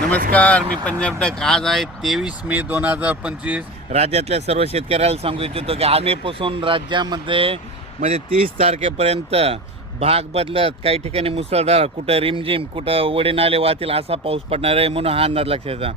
नमस्कार मी पंजाब डक. आज आहे तेवीस मे दोन हजार पंचवीस. राज्यातल्या सर्व शेतकऱ्याला सांगू इच्छितो की आजपासून राज्यामध्ये म्हणजे तीस तारखेपर्यंत भाग बदलत काही ठिकाणी मुसळधार कुठं रिमझिम कुठं वडेनाले वाहतील असा पाऊस पडणार आहे म्हणून हा अंदाज लक्षाचा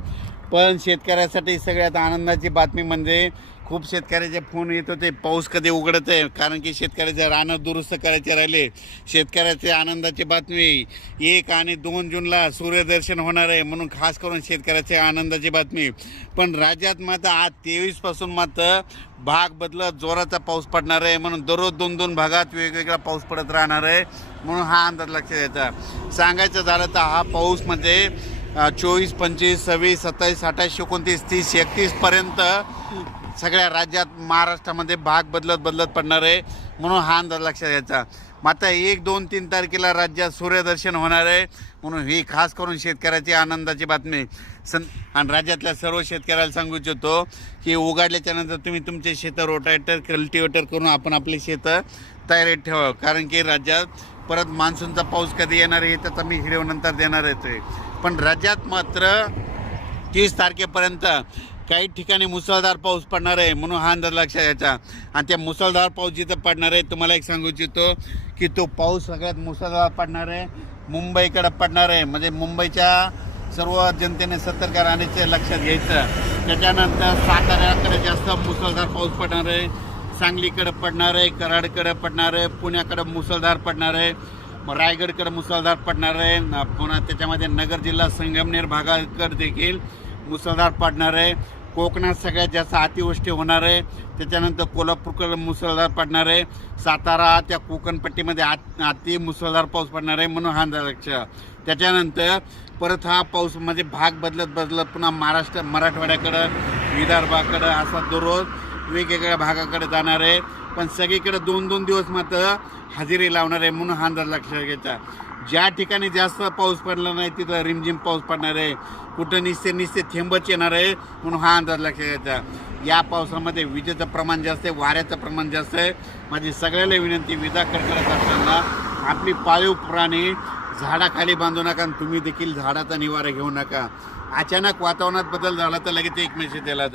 पण शेतकऱ्यासाठी सगळ्यात आनंदाची बातमी म्हणजे खूप शेतकऱ्याचे फोन येत होते पाऊस कधी उघडत आहे? कारण की शेतकऱ्याचे रानं दुरुस्त करायचे राहिले. शेतकऱ्याचे आनंदाची बातमी एक आणि दोन जूनला सूर्यदर्शन होणार आहे म्हणून खास करून शेतकऱ्याचे आनंदाची बातमी पण राज्यात मात्र आज तेवीसपासून मात्र भाग बदलत जोराचा पाऊस पडणार आहे म्हणून दररोज दोन दोन भागात वेगवेगळा पाऊस पडत राहणार आहे म्हणून हा अंदाज लक्षात यायचा सांगायचं झालं तर हा पाऊस म्हणजे चोवीस पंचवीस सव्वीस सत्तावीस अठ्ठावीस एकोणतीस तीस एकतीसपर्यंत सगळ्या राज्यात महाराष्ट्रामध्ये भाग बदलत बदलत पडणार आहे म्हणून हा अंदाज लक्षात घ्यायचा. मात्र एक दोन तीन तारखेला राज्यात सूर्यदर्शन होणार आहे म्हणून ही खास करून शेतकऱ्याची आनंदाची बातमी. सं आणि राज्यातल्या सर्व शेतकऱ्याला सांगू इच्छितो की उघडल्याच्यानंतर तुम्ही तुमचे शेतं रोटायटर कल्टिवेटर करून आपण आपली शेतं तयारीत ठेवा. कारण की राज्यात परत मान्सूनचा पाऊस कधी येणार आहे त्याचा मी व्हिडिओ देणार देणार आहे पण राज्यात मात्र तीस तारखेपर्यंत काही ठिकाणी मुसळधार पाऊस पडणार आहे म्हणून हा अंदाज लक्षात यायचा आणि त्या मुसळधार पाऊस जिथं पडणार आहे तुम्हाला एक सांगू इच्छितो की तो पाऊस सगळ्यात मुसळधार पडणार आहे. मुंबईकडं पडणार आहे. म्हणजे मुंबईच्या सर्व जनतेने सतर्क राहण्याचे लक्षात घ्यायचं. त्याच्यानंतर साताऱ्याकडे जास्त मुसळधार पाऊस पडणार आहे. सांगलीकडं पडणार आहे कराडकडे पडणार आहे पुण्याकडं मुसळधार पडणार आहे. मग मुसळधार पडणार आहे. पुन्हा त्याच्यामध्ये नगर जिल्हा संगमनेर भागाकडे देखील मुसळधार पडणार आहे. कोकणात सगळ्यात जास्त अतिवृष्टी होणार आहे. त्याच्यानंतर कोल्हापूरकडे मुसळधार पडणार आहे. सातारा त्या कोकणपट्टीमध्ये आत अति मुसळधार पाऊस पडणार आहे म्हणून हा अंदाज लक्ष त्याच्यानंतर परत हा पाऊस म्हणजे भाग बदलत बदलत पुन्हा महाराष्ट्र मराठवाड्याकडं विदर्भाकडं असा दररोज वेगवेगळ्या भागाकडे जाणार आहे. पण सगळीकडे दोन दोन दिवस मात्र हजेरी लावणार आहे म्हणून हा अंदाज लक्षात घ्यायचा. ज्या ठिकाणी जास्त पाऊस पडला नाही तिथं रिमझिम पाऊस पडणार आहे. कुठं निस्ते निस्ते थेंबच येणार आहे म्हणून हा अंदाज लक्षात घ्यायचा. या पावसामध्ये विजेचं प्रमाण जास्त आहे वाऱ्याचं प्रमाण जास्त आहे. माझी सगळ्याला विनंती विजा करत असताना आपली पाळीव प्राणी झाडाखाली बांधू नका आणि तुम्ही देखील झाडाचा निवारा घेऊ नका. अचानक वातावरणात बदल झाला तर लगेच एक मेसेज दिला